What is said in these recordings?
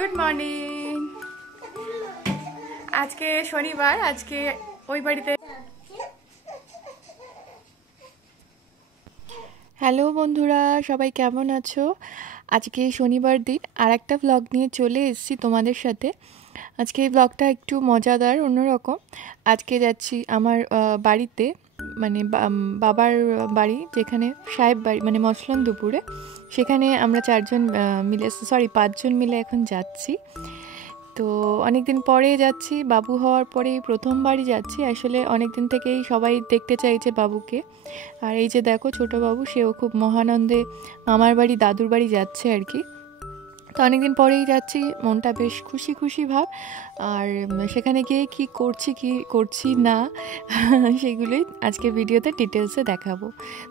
Good morning. আজকে শনিবার, আজকে ওই বাড়িতে। হ্যালো বন্ধুরা, সবাই কেমন আছো? আজকে শনিবার দিন আর একটা ব্লগ নিয়ে চলে এসেছি তোমাদের সাথে। আজকে এই ব্লগটা একটু মজাদার, অন্যরকম। আজকে যাচ্ছি আমার বাড়িতে, মানে বাবার বাড়ি, যেখানে সাহেব বাড়ি, মানে মসলন দুপুরে। সেখানে আমরা 5জন মিলে এখন যাচ্ছি। তো অনেক দিন পরে যাচ্ছি, বাবু হওয়ার পরেই প্রথমবারই যাচ্ছি। আসলে অনেক দিন থেকেই সবাই দেখতে চাইছে বাবুকে। আর এই যে দেখো ছোট বাবু, সেও খুব মহানন্দে মামার বাড়ি, দাদুর বাড়ি যাচ্ছে আর কি। তো অনেকদিন পরেই যাচ্ছি, মনটা বেশ খুশি খুশি ভাব। আর সেখানে গিয়ে কি করছি না সেগুলোই আজকে ভিডিওতে ডিটেলসে দেখাবো।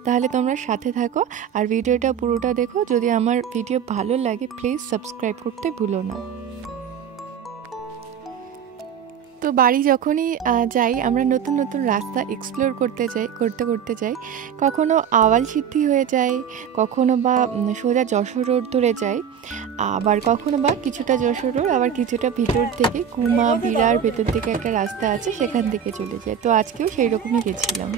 তাহলে তোমরা সাথে থাকো আর ভিডিওটা পুরোটা দেখো। যদি আমার ভিডিও ভালো লাগে প্লিজ সাবস্ক্রাইব করতে ভুলো না। তো বাড়ি যখনই যাই আমরা নতুন নতুন রাস্তা এক্সপ্লোর করতে যাই। কখনো আওয়াল সিদ্ধি হয়ে যায়, কখনো বা সোজা যশোর রোড ধরে যাই, আবার কখনো বা কিছুটা যশোর রোড, আবার কিছুটা ভিতর থেকে কুমা বিরার ভেতর থেকে একটা রাস্তা আছে, সেখান থেকে চলে যায়। তো আজকেও সেই রকমই গেছিলাম।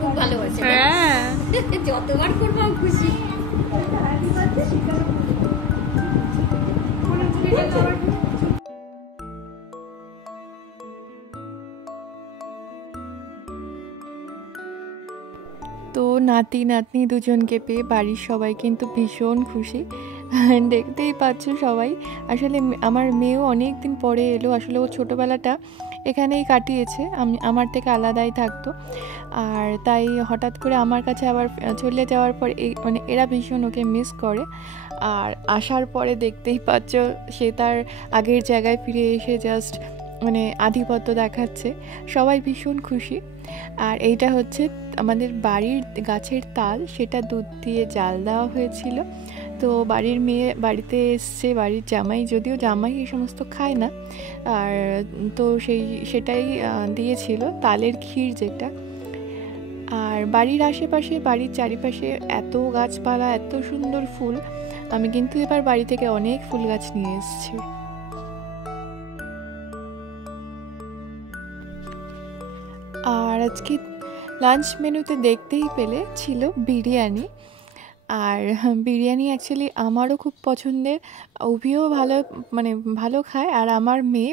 খুব ভালোবাসে, যতবার করবো খুশি। তো নাতি নাতনি দুজনকে পেয়ে বাড়ির সবাই কিন্তু ভীষণ খুশি। দেখতেই পাচ্ছ সবাই। আসলে আমার মেয়েও অনেক দিন পরে এলো। আসলে ও ছোটোবেলাটা এখানেই কাটিয়েছে, আমার থেকে আলাদাই থাকতো। আর তাই হঠাৎ করে আমার কাছে আবার চলে যাওয়ার পর মানে এরা ভীষণ ওকে মিস করে। আর আসার পরে দেখতেই পাচ্ছ সে তার আগের জায়গায় ফিরে এসে জাস্ট মানে আধিপত্য দেখাচ্ছে। সবাই ভীষণ খুশি। আর এইটা হচ্ছে আমাদের বাড়ির গাছের তাল, সেটা দুধ দিয়ে জাল দেওয়া হয়েছিল। তো বাড়ির মেয়ে বাড়িতে এসছে, বাড়ির জামাই, যদিও জামাই এই সমস্ত খায় না, আর তো সেটাই দিয়েছিল, তালের ক্ষীর যেটা। আর বাড়ির আশেপাশে, বাড়ির চারিপাশে এত গাছপালা, এত সুন্দর ফুল। আমি কিন্তু এবার বাড়ি থেকে অনেক ফুল গাছ নিয়ে এসেছি। আর আজকে লাঞ্চ মেনুতে দেখতেই পেলে ছিল বিরিয়ানি। আর বিরিয়ানি অ্যাকচুয়ালি আমারও খুব পছন্দের, অভিও ভালো খায়। আর আমার মেয়ে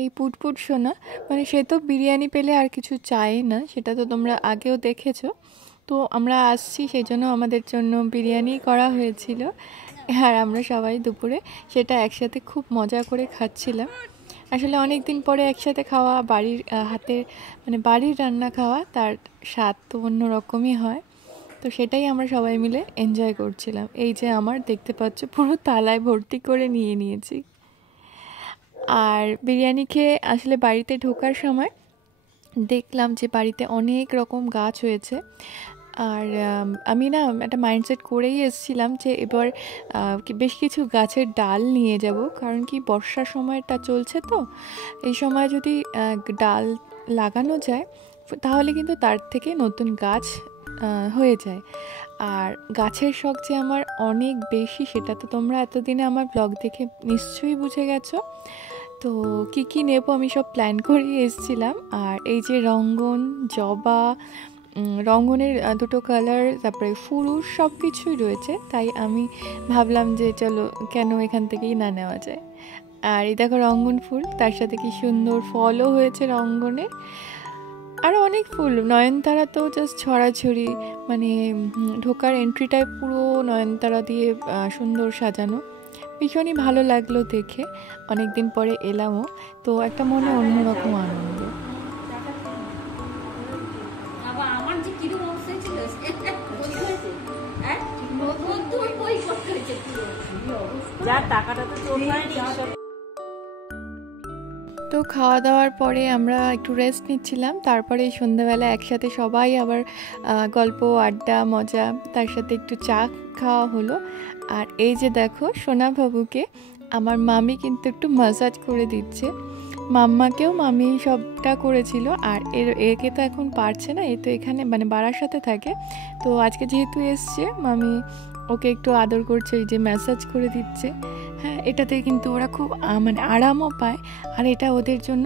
এই পুটপুট সোনা, মানে সে তো বিরিয়ানি পেলে আর কিছু চায় না, সেটা তো তোমরা আগেও দেখেছো। তো আমরা আসছি সেই জন্য আমাদের জন্য বিরিয়ানি করা হয়েছিল। আর আমরা সবাই দুপুরে সেটা একসাথে খুব মজা করে খাচ্ছিলাম। আসলে অনেক দিন পরে একসাথে খাওয়া, বাড়ির হাতে মানে বাড়ির রান্না খাওয়া, তার স্বাদ তো অন্যরকমই হয়। তো সেটাই আমরা সবাই মিলে এনজয় করছিলাম। এই যে আমার দেখতে পাচ্ছ পুরো থালায় ভর্তি করে নিয়েছি। আর বিরিয়ানি খেয়ে আসলে বাড়িতে ঢোকার সময় দেখলাম যে বাড়িতে অনেক রকম গাছ হয়েছে। আর আমি না একটা মাইন্ডসেট করেই এসেছিলাম যে এবার বেশ কিছু গাছের ডাল নিয়ে যাব, কারণ কি বর্ষার সময়টা চলছে, তো এই সময় যদি ডাল লাগানো যায় তাহলে কিন্তু তার থেকে নতুন গাছ হয়ে যায়। আর গাছের শখ যে আমার অনেক বেশি, সেটা তো তোমরা এতদিনে আমার ব্লগ দেখে নিশ্চয়ই বুঝে গেছো। তো কি নেব আমি সব প্ল্যান করেই এসেছিলাম। আর এই যে রঙ্গন, জবা, রঙ্গনের 2টো কালার, তারপরে ফুরুষ, সব কিছুই রয়েছে। তাই আমি ভাবলাম যে চলো কেন এখান থেকেই না নেওয়া যায়। আর এই দেখো রঙ্গন ফুল, তার সাথে কি সুন্দর ফলও হয়েছে রঙ্গনের। আরও অনেক ফুল, নয়নতারা তো জাস্ট ছড়াছড়ি, মানে ঢোকার এন্ট্রিটায় পুরো নয়নতারা দিয়ে সুন্দর সাজানো। ভীষণই ভালো লাগলো দেখে, অনেকদিন পরে এলামও, তো একটা মনে অন্যরকম আনন্দ। তো খাওয়া দাওয়ার পরে আমরা একটু রেস্ট নিচ্ছিলাম। তারপরে সন্ধ্যাবেলা একসাথে সবাই আবার গল্প, আড্ডা, মজা, তার সাথে একটু চা খাওয়া হলো। আর এই যে দেখো সোনা বাবুকে আমার মামি কিন্তু একটু ম্যাসাজ করে দিচ্ছে। মাম্মাকেও মামি সবটা করেছিল। আর একে তো এখন পারছে না, এ তো এখানে মানে বাড়ার সাথে থাকে। তো আজকে যেহেতু এসছে, মামি ওকে একটু আদর করছে, এই যে ম্যাসাজ করে দিচ্ছে। হ্যাঁ, এটাতে কিন্তু ওরা খুব মানে আরামও পায়, আর এটা ওদের জন্য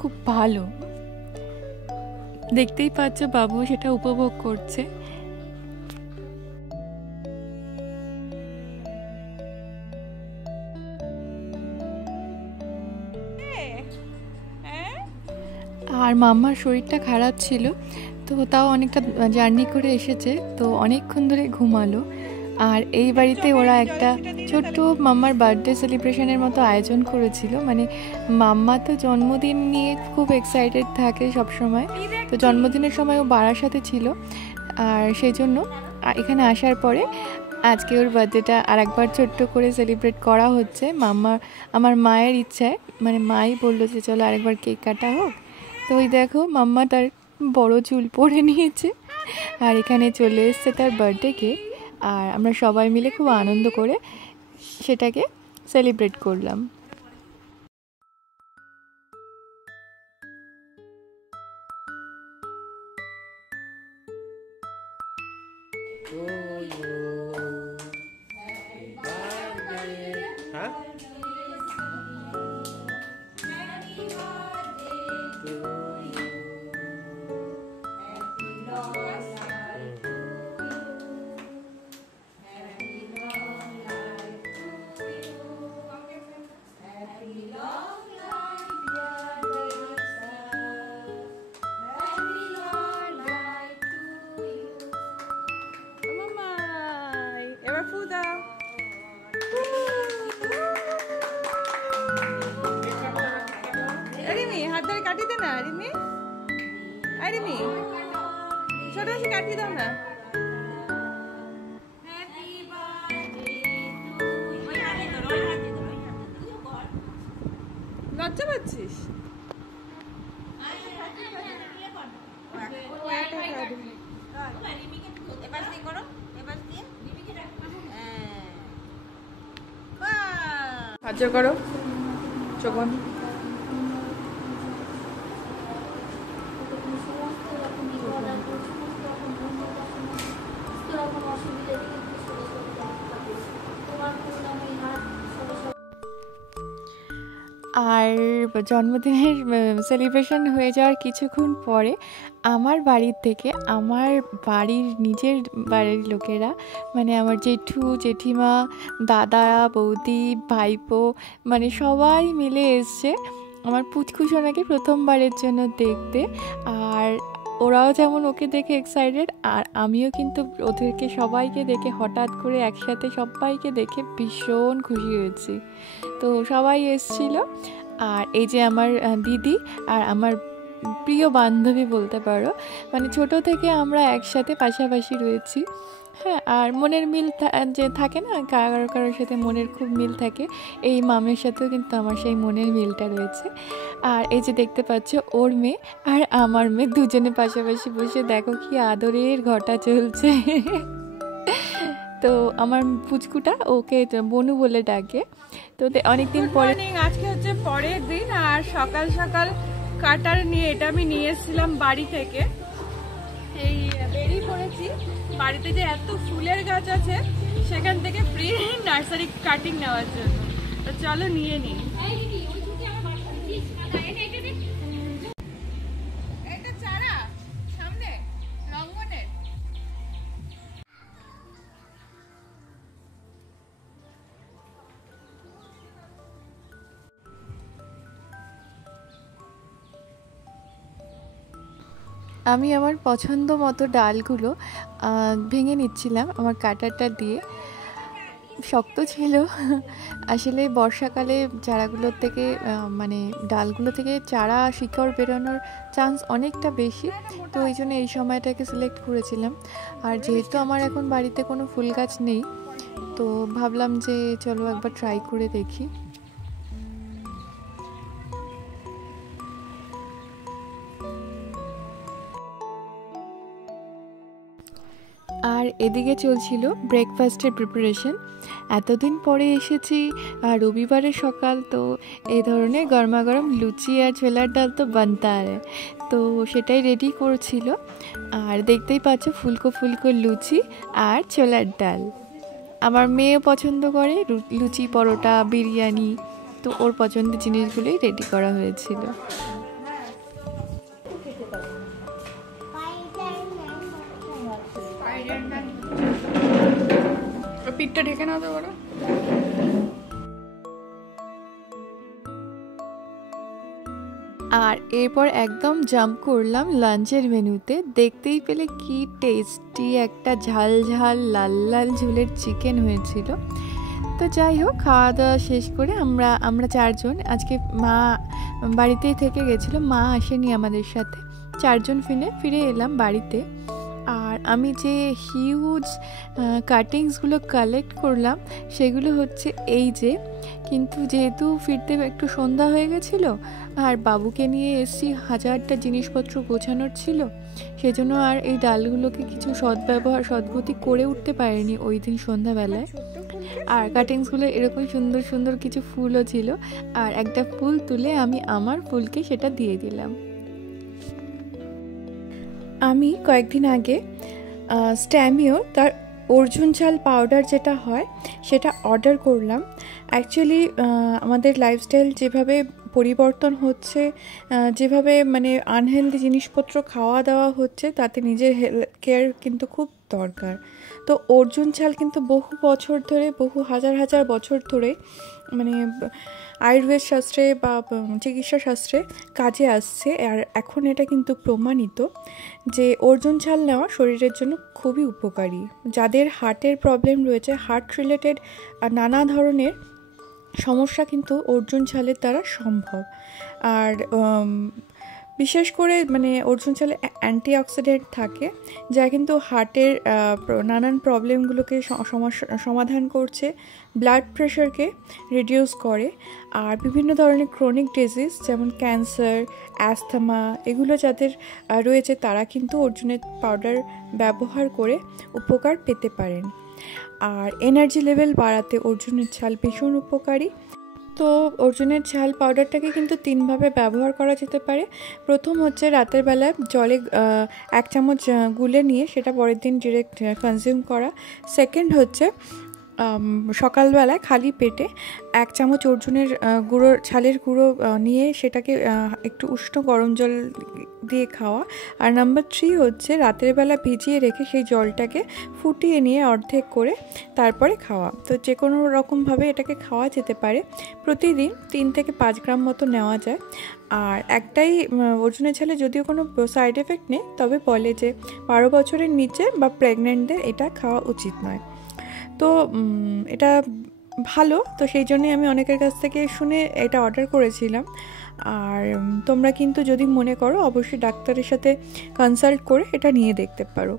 খুব ভালো। দেখতেই পাচ্ছ বাবু সেটা উপভোগ করছে। আর মাম্মার শরীরটা খারাপ ছিল, তো তাও অনেকটা জার্নি করে এসেছে, তো অনেকক্ষণ ধরে ঘুমালো। আর এই বাড়িতে ওরা একটা ছোট্ট মাম্মার বার্থডে সেলিব্রেশনের মতো আয়োজন করেছিল। মানে মাম্মা তো জন্মদিন নিয়ে খুব এক্সাইটেড থাকে সব সময়, তো জন্মদিনের সময় ও বাড়ার সাথে ছিল। আর সেই জন্য এখানে আসার পরে আজকে ওর বার্থডেটা আর একবার ছোট্ট করে সেলিব্রেট করা হচ্ছে আমার মায়ের ইচ্ছায়। মানে মাই বললো যে চলো আরেকবার কেক কাটা হোক। তো ওই দেখো মাম্মা তার বড় চুল পরে নিয়েছে, আর এখানে চলে এসছে তার বার্থডে কেক। আর আমরা সবাই মিলে খুব আনন্দ করে সেটাকে সেলিব্রেট করলাম। এবার ফু দাও। রিমি হাত ধরে কাটি দে না। রিমি, রিমি ছোট সে কাটি দাও না। লজ্জা পাচ্ছিস? হাত জোর করো, চোখ বন্ধ। আর জন্মদিনের সেলিব্রেশন হয়ে যাওয়ার কিছুক্ষণ পরে আমার বাড়ির থেকে আমার বাড়ির নিজের বাড়ির লোকেরা, মানে আমার জেঠু জেঠিমা দাদা বৌদি ভাইপো, মানে সবাই মিলে এসছে আমার পুচকু সোনাকে প্রথমবারের জন্য দেখতে। আর ওরাও যেমন ওকে দেখে এক্সাইটেড, আর আমিও কিন্তু ওদেরকে সবাইকে দেখে হঠাৎ করে একসাথে সবাইকে দেখে ভীষণ খুশি হয়েছি। তো সবাই এসছিল। আর এই যে আমার দিদি আর আমার প্রিয় বান্ধবী বলতে পারো, মানে ছোট থেকে আমরা একসাথে পাশাপাশি রয়েছি। হ্যাঁ, আর মনের মিল যে থাকে না, কারোর কারোর সাথে মনের খুব মিল থাকে, এই মামের সাথেও কিন্তু আমার সেই মনের মিলটা রয়েছে। আর এই যে দেখতে পাচ্ছ ওর মেয়ে আর আমার মেয়ে দুজনে পাশাপাশি বসে দেখো কি আদরের ঘটা চলছে। তো আমার পুচকুটা ওকে বনু বলে ডাকে। তো অনেকদিন পরে আজকে হচ্ছে পরের দিন, আর সকাল সকাল কাটার নিয়ে এটা আমি নিয়ে এসেছিলাম বাড়ি থেকে। এই বেরিয়ে পড়েছি, বাড়িতে যে এত ফুলের গাছ আছে সেখান থেকে ফ্রি নার্সারি কাটিং নেওয়ার জন্য। তো চলো নিয়ে নিই। এটা চারা সামনে রঙ্গনের। আমি আমার পছন্দ মতো ডালগুলো ভেঙে নিচ্ছিলাম আমার কাটারটা দিয়ে। শক্ত ছিল আসলে। বর্ষাকালে চারাগুলোর থেকে মানে ডালগুলো থেকে চারা শিকড় বেরোনোর চান্স অনেকটা বেশি, তো ওই জন্য এই সময়টাকে সিলেক্ট করেছিলাম। আর যেহেতু আমার এখন বাড়িতে কোনো ফুল গাছ নেই, তো ভাবলাম যে চলো একবার ট্রাই করে দেখি। আর এদিকে চলছিল ব্রেকফাস্টের প্রিপারেশন। এতদিন পরে এসেছি আর রবিবারের সকাল, তো এই ধরনের গরমাগরম লুচি আর ছোলার ডাল তো বানতা রে, তো সেটাই রেডি করছিল। আর দেখতেই পাচ্ছ ফুলকো ফুলকো লুচি আর ছোলার ডাল। আমার মেয়েও পছন্দ করে লুচি, পরোটা, বিরিয়ানি, তো ওর পছন্দের জিনিসগুলোই রেডি করা হয়েছিল। পিঠটা ঢেকে নাও তো বড়। আর এরপর একদম জাম্প করলাম লাঞ্চের মেনুতে। দেখতেই পেলে কি টেস্টি একটা ঝাল ঝাল লাল লাল ঝোলের চিকেন হয়েছিল। তো যাই হোক, খাওয়া দাওয়া শেষ করে আমরা চারজন, আজকে মা বাড়িতেই থেকে গেছিলো, মা আসেনি আমাদের সাথে, চারজন ফিরে এলাম বাড়িতে। আর আমি যে হিউজ কাটিংসগুলো কালেক্ট করলাম সেগুলো হচ্ছে এই যে, কিন্তু যেহেতু ফিরতে একটু সন্ধ্যা হয়ে গেছিলো আর বাবুকে নিয়ে এসেছি, হাজারটা জিনিসপত্র গোছানোর ছিল, সেজন্য আর এই ডালগুলোকে কিছু সদ্গতি করে উঠতে পারিনি ওই দিন সন্ধ্যাবেলায়। আর কাটিংসগুলো এরকম সুন্দর সুন্দর কিছু ফুলও ছিল, আর একটা ফুল তুলে আমি আমার ফুলকে সেটা দিয়ে দিলাম। আমি কয়েকদিন আগে স্ট্যামিও তার অর্জুন চাল পাউডার যেটা হয় সেটা অর্ডার করলাম। অ্যাকচুয়ালি আমাদের লাইফস্টাইল যেভাবে পরিবর্তন হচ্ছে, যেভাবে মানে আনহেলদি জিনিসপত্র খাওয়া দাওয়া হচ্ছে, তাতে নিজের হেলথ কেয়ার কিন্তু খুব দরকার। তো অর্জুন চাল কিন্তু বহু বছর ধরে, বহু হাজার হাজার বছর ধরে মানে আয়ুর্বেদ শাস্ত্রে বা চিকিৎসা শাস্ত্রে কাজে আসছে। আর এখন এটা কিন্তু প্রমাণিত যে অর্জুন চাল নেওয়া শরীরের জন্য খুবই উপকারী। যাদের হার্টের প্রবলেম রয়েছে, হার্ট রিলেটেড নানা ধরনের সমস্যা কিন্তু অর্জুন চালের দ্বারা সম্ভব। আর বিশেষ করে মানে অর্জুন চালে অ্যান্টিঅক্সিডেন্ট থাকে, যা কিন্তু হার্টের নানান প্রবলেমগুলোকে সমাধান করছে, ব্লাড প্রেশারকে রিডিউস করে। আর বিভিন্ন ধরনের ক্রনিক ডিজিজ যেমন ক্যান্সার, অ্যাস্থমা, এগুলো যাদের রয়েছে তারা কিন্তু অর্জুনের পাউডার ব্যবহার করে উপকার পেতে পারেন। আর এনার্জি লেভেল বাড়াতে অর্জুনের ছাল ভীষণ উপকারী। তো অর্জুনের ছাল পাউডারটাকে কিন্তু 3 ভাবে ব্যবহার করা যেতে পারে। প্রথম হচ্ছে রাতের বেলায় জলে 1 চামচ গুলে নিয়ে সেটা পরের দিন ডিরেক্ট কনজিউম করা। সেকেন্ড হচ্ছে সকালবেলায় খালি পেটে 1 চামচ অর্জুনের ছালের গুঁড়ো নিয়ে সেটাকে একটু উষ্ণ গরম জল দিয়ে খাওয়া। আর নাম্বার 3 হচ্ছে রাতের বেলা ভিজিয়ে রেখে সেই জলটাকে ফুটিয়ে নিয়ে অর্ধেক করে তারপরে খাওয়া। তো যে কোনো রকমভাবে এটাকে খাওয়া যেতে পারে। প্রতিদিন 3 থেকে 5 গ্রাম মতো নেওয়া যায়। আর একটাই অর্জুনের ছালে যদিও কোনো সাইড এফেক্ট নেই, তবে বলে যে 12 বছরের নিচে বা প্রেগনেন্টদের এটা খাওয়া উচিত নয়। তো এটা ভালো, তো সেই জন্যই আমি অনেকের কাছ থেকে শুনে এটা অর্ডার করেছিলাম। আর তোমরা কিন্তু যদি মনে করো অবশ্যই ডাক্তারের সাথে কনসাল্ট করে এটা নিয়ে দেখতে পারো।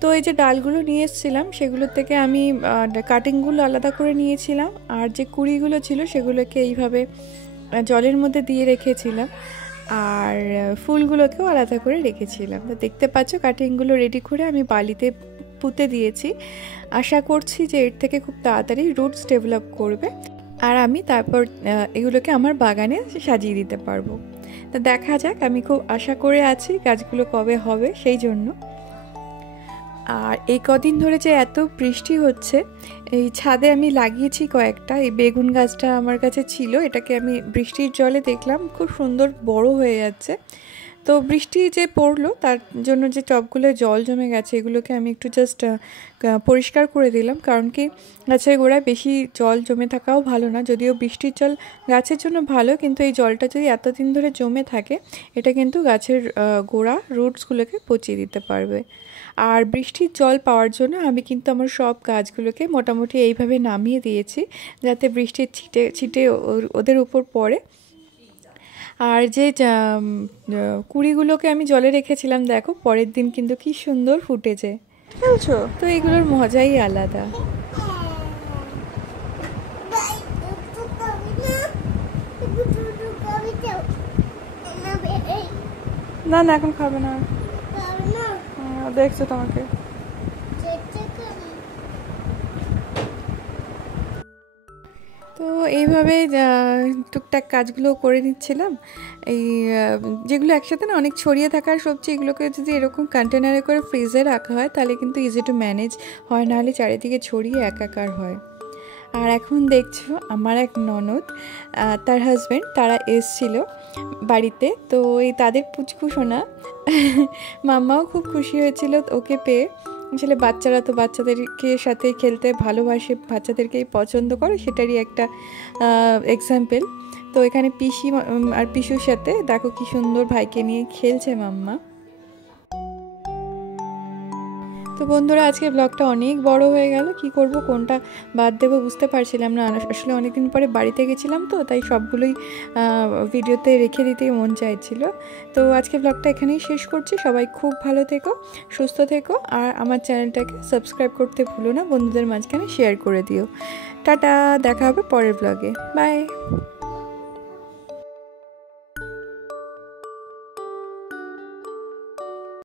তো এই যে ডালগুলো নিয়ে এসেছিলাম সেগুলোর থেকে আমি কাটিংগুলো আলাদা করে নিয়েছিলাম, আর যে কুড়িগুলো ছিল সেগুলোকে এইভাবে জলের মধ্যে দিয়ে রেখেছিলাম, আর ফুলগুলোকেও আলাদা করে রেখেছিলাম। তো দেখতে পাচ্ছ কাটিংগুলো রেডি করে আমি বালিতে পুঁতে দিয়েছি। আশা করছি যে এর থেকে খুব তাড়াতাড়ি রুটস ডেভেলপ করবে, আর আমি তারপর এগুলোকে আমার বাগানে সাজিয়ে দিতে পারবো। তো দেখা যাক, আমি খুব আশা করে আছি গাছগুলো কবে হবে সেই জন্য। আর এই কদিন ধরে যে এত বৃষ্টি হচ্ছে, এই ছাদে আমি লাগিয়েছি কয়েকটা, এই বেগুন গাছটা আমার কাছে ছিল, এটাকে আমি বৃষ্টির জলে দেখলাম খুব সুন্দর বড় হয়ে যাচ্ছে। তো বৃষ্টি যে পড়লো তার জন্য যে টবগুলো জল জমে গেছে এগুলোকে আমি একটু জাস্ট পরিষ্কার করে দিলাম, কারণ কি গাছের গোড়ায় বেশি জল জমে থাকাও ভালো না। যদিও বৃষ্টির জল গাছের জন্য ভালো, কিন্তু এই জলটা যদি এতদিন ধরে জমে থাকে এটা কিন্তু গাছের গোড়া রুটসগুলোকে পচিয়ে দিতে পারবে। আর বৃষ্টির জল পাওয়ার জন্য আমি কিন্তু আমার সব গাছগুলোকে মোটামুটি এইভাবে নামিয়ে দিয়েছি, যাতে বৃষ্টির ছিটে ওদের উপর পড়ে। আর যে কুড়িগুলোকে আমি জলে রেখেছিলাম দেখো পরের দিন কিন্তু কি সুন্দর ফুটেছে, বুঝছো? তো এগুলোর মজাই আলাদা। না না এখন খাবে না, দেখছো তোমাকে। তো এইভাবে টুকটাক কাজগুলো করে নিচ্ছিলাম। এই যেগুলো একসাথে না অনেক ছড়িয়ে থাকার সবজি, এগুলোকে যদি এরকম কন্টেনারে করে ফ্রিজে রাখা হয় তাহলে কিন্তু ইজি টু ম্যানেজ হয়, নাহলে চারিদিকে ছড়িয়ে একাকার হয়। আর এখন দেখছো আমার এক ননদ, তার হাজব্যান্ড, তারা এসছিল বাড়িতে। তো এই তাদের পুচকু সোনা মাম্মাও খুব খুশি হয়েছিল ওকে পেয়ে। আসলে বাচ্চারা তো বাচ্চাদেরকে সাথে খেলতে ভালোবাসে, বাচ্চাদেরকেই পছন্দ করে, সেটারই একটা এক্সাম্পল। তো এখানে পিসি আর পিসুর সাথে দেখো কি সুন্দর ভাইকে নিয়ে খেলছে মাম্মা। তো বন্ধুরা, আজকে ব্লগটা অনেক বড় হয়ে গেল, কি করব কোনটা বাদ দেবো বুঝতে পারছিলাম না। আসলে অনেকদিন পরে বাড়িতে গেছিলাম তো, তাই সবগুলোই ভিডিওতে রেখে দিতেই মন চাইছিল। তো আজকে ব্লগটা এখানেই শেষ করছি। সবাই খুব ভালো থেকো, সুস্থ থেকো, আর আমার চ্যানেলটাকে সাবস্ক্রাইব করতে ভুলো না, বন্ধুদের মাঝখানে শেয়ার করে দিও। টাটা, দেখা হবে পরের ব্লগে, বাই।